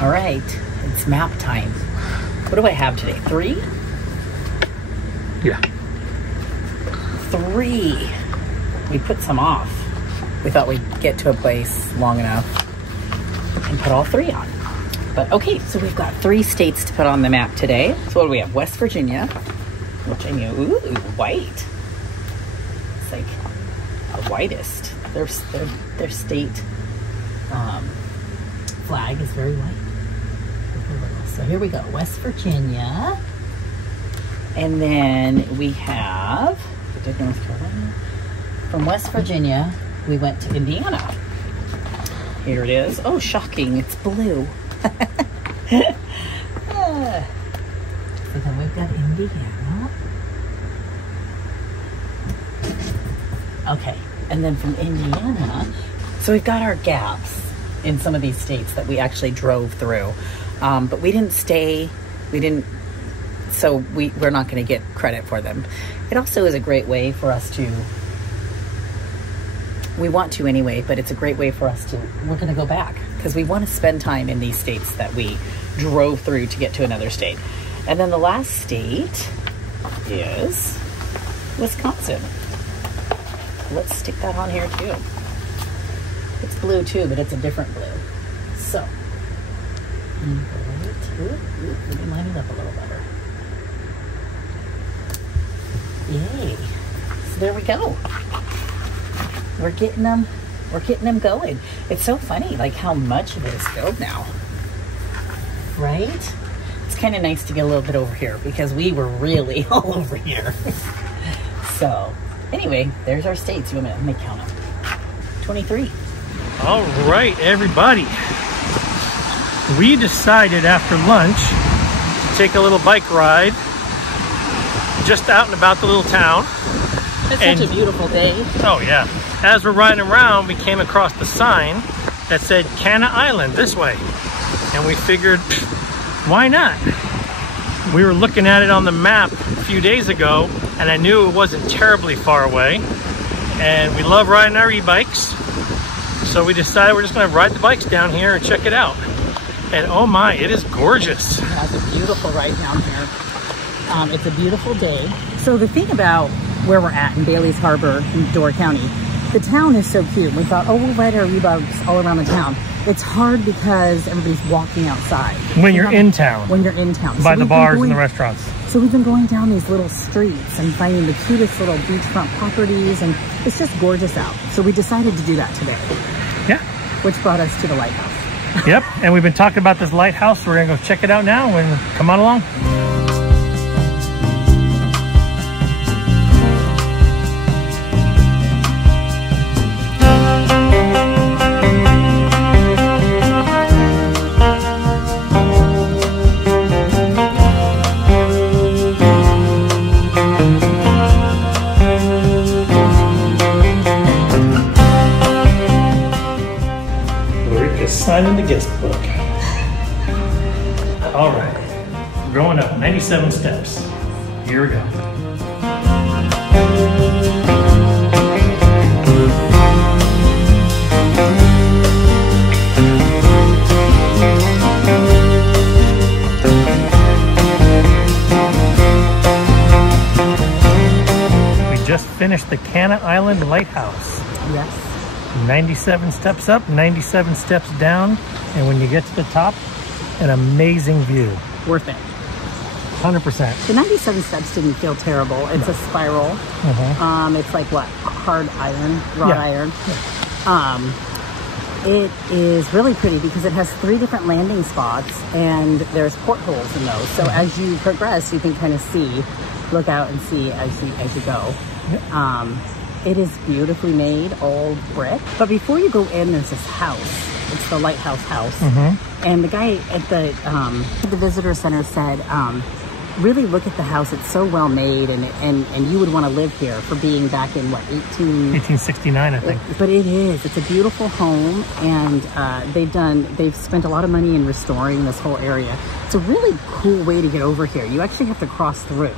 All right, it's map time. What do I have today? 3? Yeah. 3. We put some off. We thought we'd get to a place long enough and put all 3 on. But okay, so we've got 3 states to put on the map today. So what do we have? West Virginia, which I knew, ooh, white. It's like our whitest. Their state flag is very white. So here we go, West Virginia. And then we have, North Carolina. From West Virginia, we went to Indiana. Here it is. Oh, shocking, it's blue. So then we've got Indiana. Okay, and then from Indiana, so we've got our gaps in some of these states that we actually drove through. But we didn't stay, so we're not going to get credit for them. It also is a great way for us to, we want to anyway, but it's a great way for us to, we're going to go back because we want to spend time in these states that we drove through to get to another state. And then the last state is Wisconsin. Let's stick that on here too. It's blue too, but it's a different blue. So, let me line it up a little better. Yay. So there we go. We're getting them going. It's so funny, like how much of it is filled now. Right? It's kind of nice to get a little bit over here because we were really all over here. So, anyway, there's our states. Let me count them. 23. All right, everybody. We decided after lunch to take a little bike ride just out and about the little town. It's such a beautiful day. Oh, yeah. As we're riding around, we came across the sign that said Cana Island this way. And we figured, why not? We were looking at it on the map a few days ago, and I knew it wasn't terribly far away. And we love riding our e-bikes. So we decided we're just gonna ride the bikes down here and check it out. And oh my, it is gorgeous. Yeah, it's a beautiful ride down here. It's a beautiful day. So the thing about where we're at in Bailey's Harbor in Door County, the town is so cute. We thought, oh, we'll ride our e-bikes all around the town. It's hard because everybody's walking outside. When you're in town. When you're in town. By the bars and the restaurants. So we've been going down these little streets and finding the cutest little beachfront properties, and it's just gorgeous out. So we decided to do that today. Yeah. Which brought us to the lighthouse. Yep, and we've been talking about this lighthouse. We're gonna go check it out now and come on along. Signing the guest book. All right, we're going up 97 steps. Here we go. We just finished the Cana Island Lighthouse. Yes. 97 steps up, 97 steps down, and when you get to the top, an amazing view. Worth it. 100%. The 97 steps didn't feel terrible. It's a spiral. It's like what? Hard iron, wrought iron. It is really pretty because it has 3 different landing spots and there's portholes in those. So as you progress, you can kind of see, look out and see as you go. It is beautifully made, old brick. But before you go in, there's this house. It's the Lighthouse House. And the guy at the visitor center said, really look at the house. It's so well made, and you would want to live here for being back in what, 1869, I think. But it is. It's a beautiful home, and they've spent a lot of money in restoring this whole area. It's a really cool way to get over here. You actually have to cross through.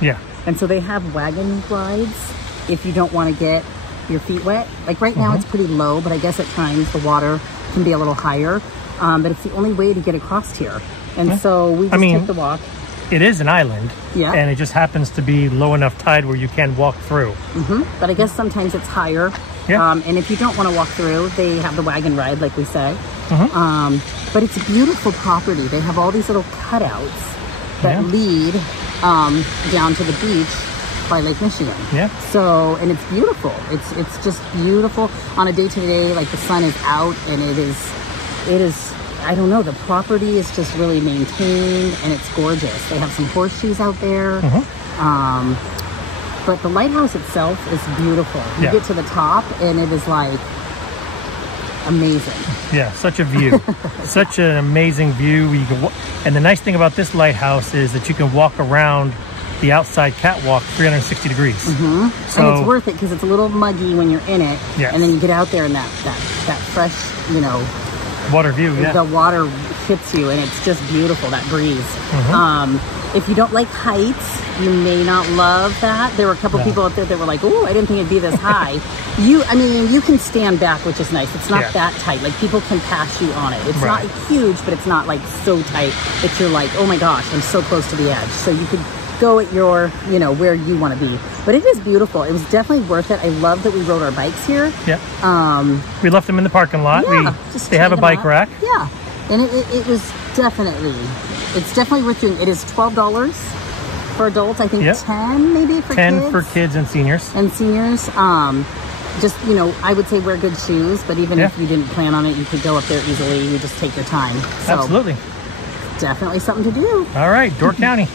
Yeah. And so they have wagon rides if you don't want to get your feet wet. Like right now it's pretty low, but I guess at times the water can be a little higher. but it's the only way to get across here. And so we just took the walk. It is an island, yeah, and it just happens to be low enough tide where you can walk through. But I guess sometimes it's higher. Yeah. And if you don't want to walk through, they have the wagon ride, like we say. But it's a beautiful property. They have all these little cutouts that lead down to the beach by Lake Michigan. Yeah. So, and it's beautiful. It's just beautiful on a day-to-day, like the sun is out, and it is, I don't know, the property is just really maintained, and it's gorgeous. They have some horseshoes out there. But the lighthouse itself is beautiful. You get to the top, and it is like amazing. Yeah, such a view. Such an amazing view. You can, and the nice thing about this lighthouse is that you can walk around the outside catwalk 360 degrees. So, and it's worth it because it's a little muggy when you're in it. And then you get out there and that fresh, you know, water view. The water hits you, and it's just beautiful, that breeze. If you don't like heights, you may not love that. There were a couple people up there that were like, oh, I didn't think it'd be this high. I mean, you can stand back, which is nice. It's not that tight. Like, people can pass you on it. It's not huge, but it's not like so tight that you're like, oh my gosh, I'm so close to the edge. So you could go at your, you know, where you want to be. But it is beautiful. It was definitely worth it. I love that we rode our bikes here. We left them in the parking lot. They have a bike rack. And it was definitely, it's definitely worth doing. It is $12 for adults. I think 10 maybe for 10 kids. for kids and seniors. Just, you know, I would say wear good shoes, but even if you didn't plan on it, you could go up there easily. You just take your time. So absolutely. Definitely something to do. All right, Door County.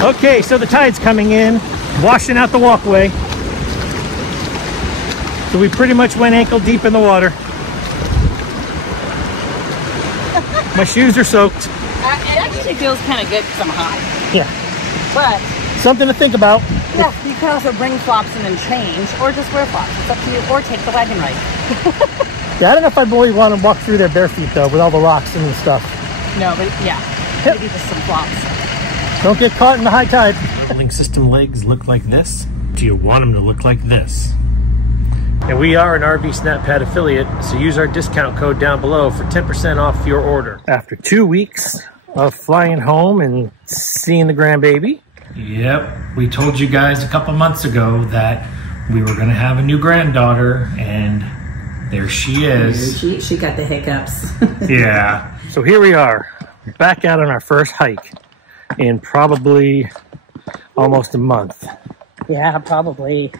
Okay, so the tide's coming in, washing out the walkway. So we pretty much went ankle deep in the water. My shoes are soaked. It actually feels kind of good because I'm hot. But something to think about. You can also bring flops and then change, or just wear flops. It's up to you, or take the wagon ride. I don't know if I really want to walk through there barefoot though, with all the rocks and stuff. No, but maybe just some flops. Don't get caught in the high tide. Link system legs look like this. Do you want them to look like this? And we are an RV Snap Pad affiliate, so use our discount code down below for 10% off your order. After 2 weeks of flying home and seeing the grandbaby. Yep, we told you guys a couple months ago that we were gonna have a new granddaughter, and there she is. She got the hiccups. So here we are, back out on our first hike in probably almost a month. Probably.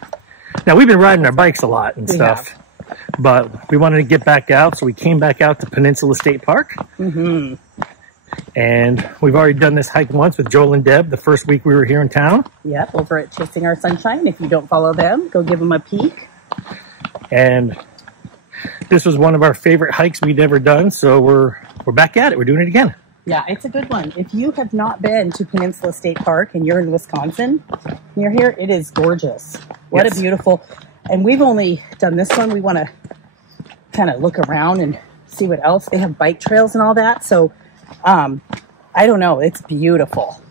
Now, we've been riding our bikes a lot and stuff, but we wanted to get back out, so we came back out to Peninsula State Park. And we've already done this hike once with Joel and Deb the first week we were here in town. Over at Chasing Our Sunshine. If you don't follow them, go give them a peek. And this was one of our favorite hikes we'd ever done, so we're back at it. We're doing it again. It's a good one. If you have not been to Peninsula State Park and you're in Wisconsin, near here, it is gorgeous. What a beautiful, and we've only done this one. We want to kind of look around and see what else. They have bike trails and all that. So, I don't know. It's beautiful.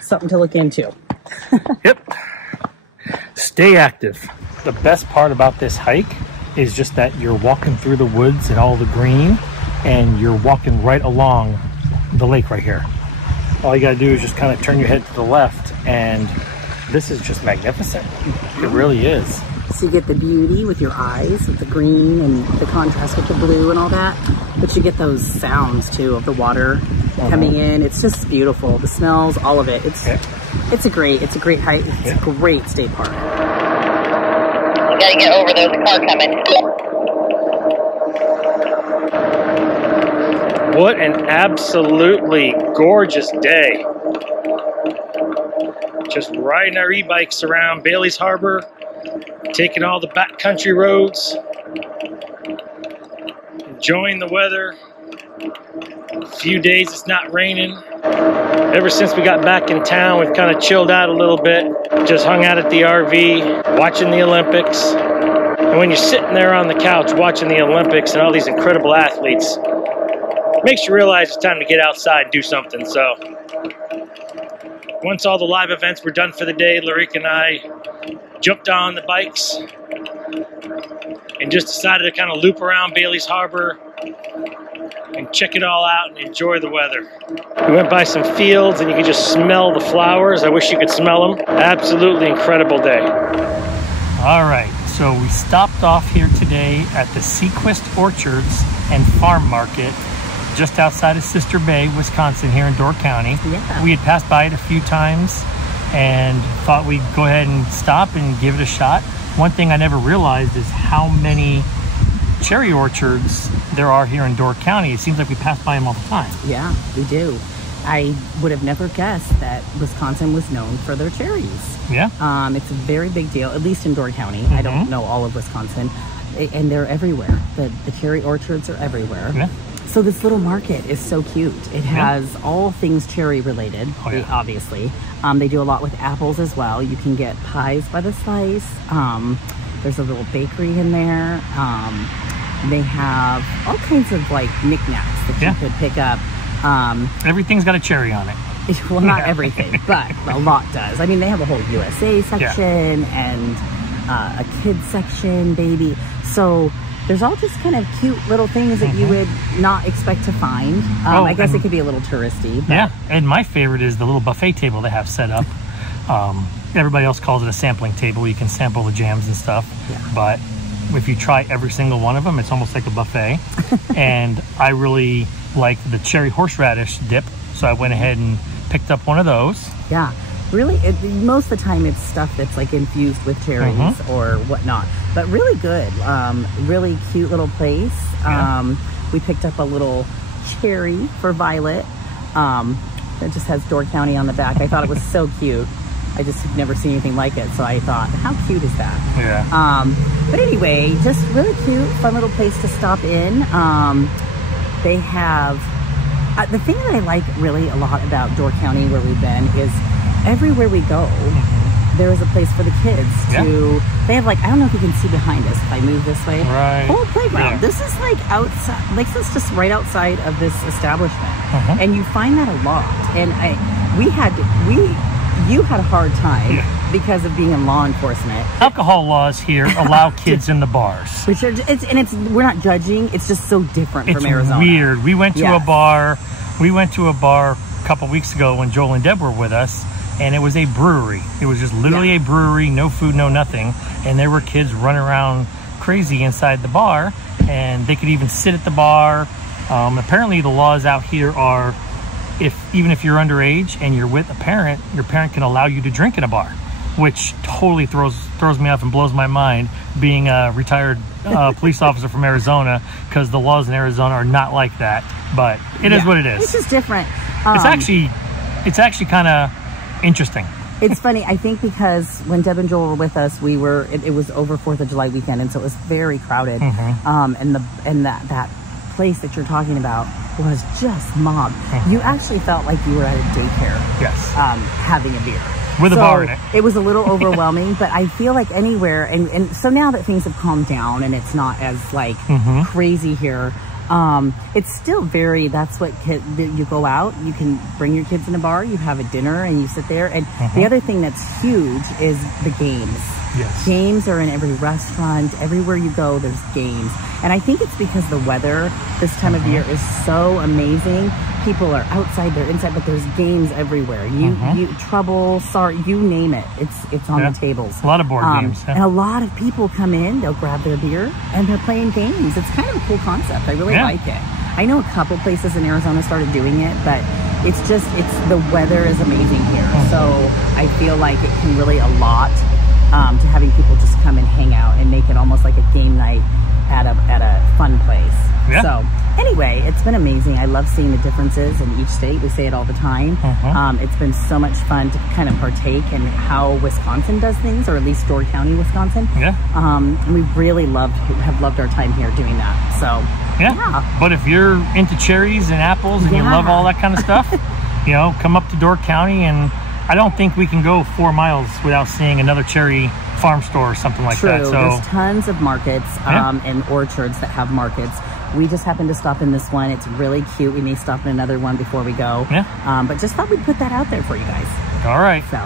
Something to look into. Stay active. The best part about this hike is just that you're walking through the woods and all the green, and you're walking right along the lake right here. All you gotta do is just kind of turn your head to the left, and this is just magnificent. It really is. So you get the beauty with your eyes, with the green and the contrast with the blue and all that, but you get those sounds too of the water coming in. It's just beautiful. The smells, all of it. It's a great hike. It's a great state park. You gotta get over, there's a car coming. What an absolutely gorgeous day. Just riding our e-bikes around Bailey's Harbor, taking all the backcountry roads, enjoying the weather. A few days it's not raining. Ever since we got back in town, we've kind of chilled out a little bit, just hung out at the RV, watching the Olympics. And when you're sitting there on the couch watching the Olympics and all these incredible athletes, it makes you realize it's time to get outside and do something. So once all the live events were done for the day, Lariat and I jumped on the bikes and just decided to kind of loop around Bailey's Harbor and check it all out and enjoy the weather. We went by some fields and you could just smell the flowers. I wish you could smell them. Absolutely incredible day. All right, so we stopped off here today at the Seaquist Orchards and Farm Market just outside of Sister Bay, Wisconsin, here in Door County. Yeah. We had passed by it a few times and thought we'd go ahead and stop and give it a shot. One thing I never realized is how many cherry orchards there are here in Door County. It seems like we pass by them all the time. Yeah, we do. I would have never guessed that Wisconsin was known for their cherries. Yeah. It's a very big deal, at least in Door County. I don't know all of Wisconsin. And they're everywhere. The cherry orchards are everywhere. Yeah. So this little market is so cute. It has all things cherry related, obviously. They do a lot with apples as well. You can get pies by the slice. There's a little bakery in there. They have all kinds of like knickknacks that you could pick up. Everything's got a cherry on it. Well, not everything, but a lot does. I mean, they have a whole USA section and a kids section, baby. So there's all just kind of cute little things that you would not expect to find. I guess it could be a little touristy. But yeah, and my favorite is the little buffet table they have set up. Everybody else calls it a sampling table. You can sample the jams and stuff. Yeah. But if you try every single one of them, it's almost like a buffet. And I really like the cherry horseradish dip, so I went ahead and picked up one of those. Yeah. Really, most of the time it's stuff that's like infused with cherries or whatnot, but really good. Really cute little place. We picked up a little cherry for Violet that just has Door County on the back. I thought it was so cute. I just have never seen anything like it, so I thought, how cute is that? Yeah. But anyway, just really cute, fun little place to stop in. They have the thing that I like really a lot about Door County, where we've been, is everywhere we go, there is a place for the kids to. They have like, I don't know if you can see behind us if I move this way. Right. Whole playground. Yeah. This is like outside. Like this is just right outside of this establishment, and you find that a lot. And you had a hard time because of being in law enforcement. Alcohol laws here allow kids in the bars. Which are, we're not judging. It's just so different from Arizona. It's weird. We went to a bar. We went to a bar a couple weeks ago when Joel and Deb were with us, and it was a brewery. It was just literally a brewery, no food, no nothing. And there were kids running around crazy inside the bar, and they could even sit at the bar. Apparently the laws out here are, even if you're underage and you're with a parent, your parent can allow you to drink in a bar, which totally throws me off and blows my mind, being a retired police officer from Arizona, because the laws in Arizona are not like that. But it is what it is. It's just different. It's actually kind of interesting. It's funny. I think because when Deb and Joel were with us, it was over 4th of July weekend, and so it was very crowded. And that place that you're talking about was just mobbed. You actually felt like you were at a daycare. Yes. Having a beer. With a bar in it. It was a little overwhelming, but I feel like anywhere, and so now that things have calmed down and it's not as like crazy here, it's still that's what you go out, you can bring your kids in a bar, you have a dinner and you sit there. And the other thing that's huge is the games. Yes. Games are in every restaurant. Everywhere you go, there's games. And I think it's because the weather this time of year is so amazing. People are outside, they're inside, but there's games everywhere. You Trouble, Sorry, you name it. It's on the tables. A lot of board games. And a lot of people come in, they'll grab their beer, and they're playing games. It's kind of a cool concept. I really like it. I know a couple places in Arizona started doing it, but the weather is amazing here. So I feel like it can really allot to having people just come and hang out and make it almost like a game night at a fun place. Yeah. So anyway, it's been amazing. I love seeing the differences in each state. We say it all the time. It's been so much fun to kind of partake in how Wisconsin does things, or at least Door County, Wisconsin. And we really have loved our time here doing that. So but if you're into cherries and apples and you love all that kind of stuff, come up to Door County, and I don't think we can go 4 miles without seeing another cherry farm store or something like that. So there's tons of markets and orchards that have markets. We just happened to stop in this one. It's really cute. We may stop in another one before we go. But just thought we'd put that out there for you guys. All right. So